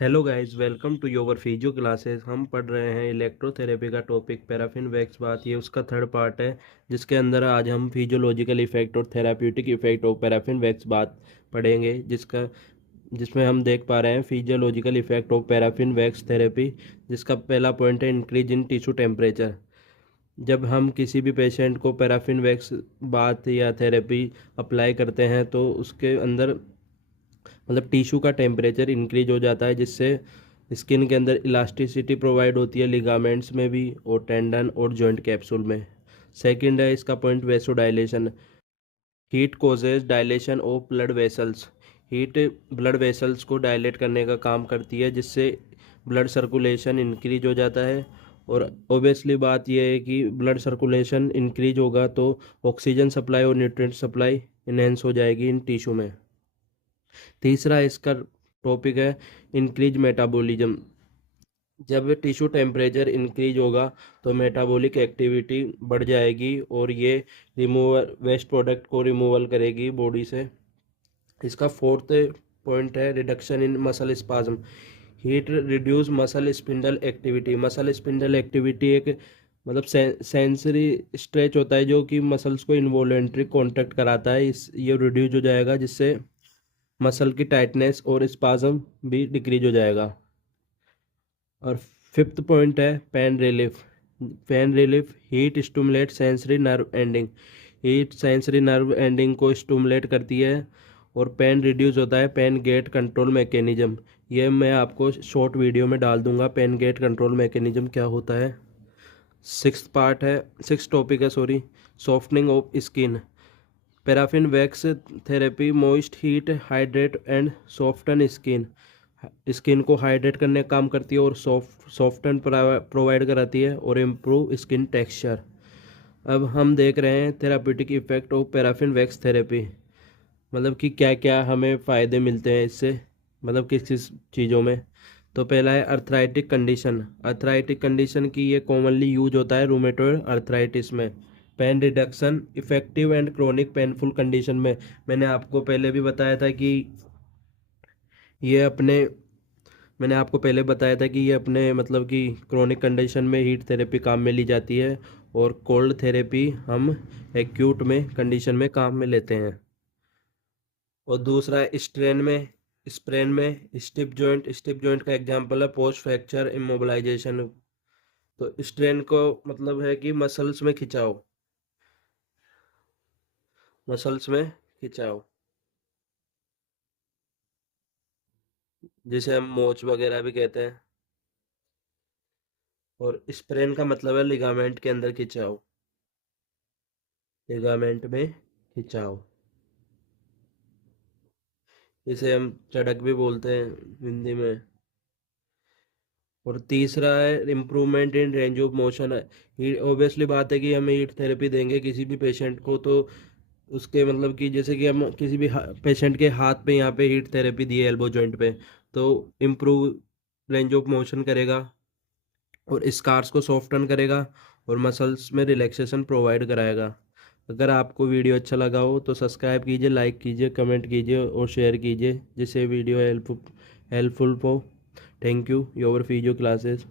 Hello guys, welcome to your physio classes. हम पढ़ रहे हैं इलेक्ट्रोथेरेपी का टॉपिक पैराफिन वैक्स बात। ये उसका थर्ड पार्ट है जिसके अंदर आज हम फिजियोलॉजिकल इफेक्ट और therapeutic effect of paraffin wax बात पढ़ेंगे। जिसमें हम देख पा रहे हैं physiological effect of paraffin wax therapy. जिसका पहला पॉइंट है इंक्रीज इन टिश्यू टेम्परेचर। जब हम किसी भी पेशेंट को पैराफिन वैक्स बात या थेरेपी अप्लाई करते हैं तो उसके अंदर मतलब टिश्यू का टेम्परेचर इंक्रीज हो जाता है, जिससे स्किन के अंदर इलास्टिसिटी प्रोवाइड होती है, लिगामेंट्स में भी और टेंडन और जॉइंट कैप्सूल में। सेकंड है इसका point vasodilation. Heat causes dilation of blood vessels. Heat blood vessels को डायलेट करने का काम करती है, जिससे ब्लड सर्कुलेशन इंक्रीज हो जाता है। और ओबियसली बात यह है कि ब्लड सर्कुलेशन इंक्रीज होगा तो ऑक्सीजन सप्लाई और न्यूट्रिएंट सप्लाई इनहेंस हो जाएगी इन टिश्यू में। तीसरा इसका टॉपिक है इंक्रीज मेटाबॉलिज्म। जब टिश्यू टेम्परेचर इंक्रीज होगा तो मेटाबॉलिक एक्टिविटी बढ़ जाएगी और ये रिमूवल वेस्ट प्रोडक्ट को रिमूवल करेगी बॉडी से। इसका फोर्थ पॉइंट है reduction in muscle spasm. Heat reduce muscle spindle activity. Muscle spindle activity एक मतलब सेंसरी स्ट्रेच होता है जो कि मसल्स को इनवॉलेंट्री कॉन्टैक्ट कराता है। इस ये रिड्यूस हो जाएगा, जिससे मसल की टाइटनेस और स्पाज्म भी डिक्रीज हो जाएगा। और फिफ्थ पॉइंट है pain relief. Pain relief heat stimulate sensory nerve ending. Heat sensory nerve ending को स्टूमुलेट करती है और पेन रिड्यूस होता है। पेन गेट कंट्रोल मैकेनिज्म, ये मैं आपको शॉर्ट वीडियो में डाल दूंगा। पेन गेट कंट्रोल मैकेनिज्म क्या होता है। सिक्स टॉपिक है sorry, softening of skin. Paraffin wax therapy moist heat hydrate and soften skin. Skin को हाइड्रेट करने का काम करती है और सॉफ्टन प्रोवाइड कराती है और इम्प्रूव स्किन टेक्सचर। अब हम देख रहे हैं therapeutic effect of paraffin wax therapy, मतलब कि क्या क्या हमें फ़ायदे मिलते हैं इससे, मतलब किस किस चीज़ों में। तो पहला है अर्थराइटिक कंडीशन। अर्थराइटिक कंडीशन की ये कॉमनली यूज होता है रूमेटॉइड अर्थराइटिस में। Pain reduction effective and chronic painful condition में। मैंने आपको पहले भी बताया था कि ये अपने मैंने आपको पहले बताया था कि ये अपने मतलब कि क्रोनिक कंडीशन में हीट थेरेपी काम में ली जाती है और कोल्ड थेरेपी हम एक्यूट में कंडीशन में काम में लेते हैं। और दूसरा है स्प्रेन में स्टिप जॉइंट का एग्जांपल है पोस्ट फ्रैक्चर इमोबिलाइजेशन। तो स्ट्रेन को मतलब है कि मसल्स में खिंचाव, जिसे हम मोच वगैरह भी कहते हैं। और स्प्रेन का मतलब है लिगामेंट के अंदर खिंचाव, लिगामेंट में खिंचाव। इसे हम चड़क भी बोलते हैं हिंदी में। और तीसरा है improvement in range of motion है। ऑब्वियसली बात है कि हम हीट थेरेपी देंगे किसी भी पेशेंट को तो उसके मतलब कि जैसे कि हम किसी भी पेशेंट के हाथ पे यहाँ पे हीट थेरेपी दी है एल्बो जॉइंट पे, तो इम्प्रूव रेंज ऑफ मोशन करेगा और स्कार्स को सॉफ्टन करेगा और मसल्स में रिलैक्सेशन प्रोवाइड कराएगा। अगर आपको वीडियो अच्छा लगा हो तो सब्सक्राइब कीजिए, लाइक कीजिए, कमेंट कीजिए और शेयर कीजिए, जिससे वीडियो हेल्पफुल हो। Thank you your physio classes.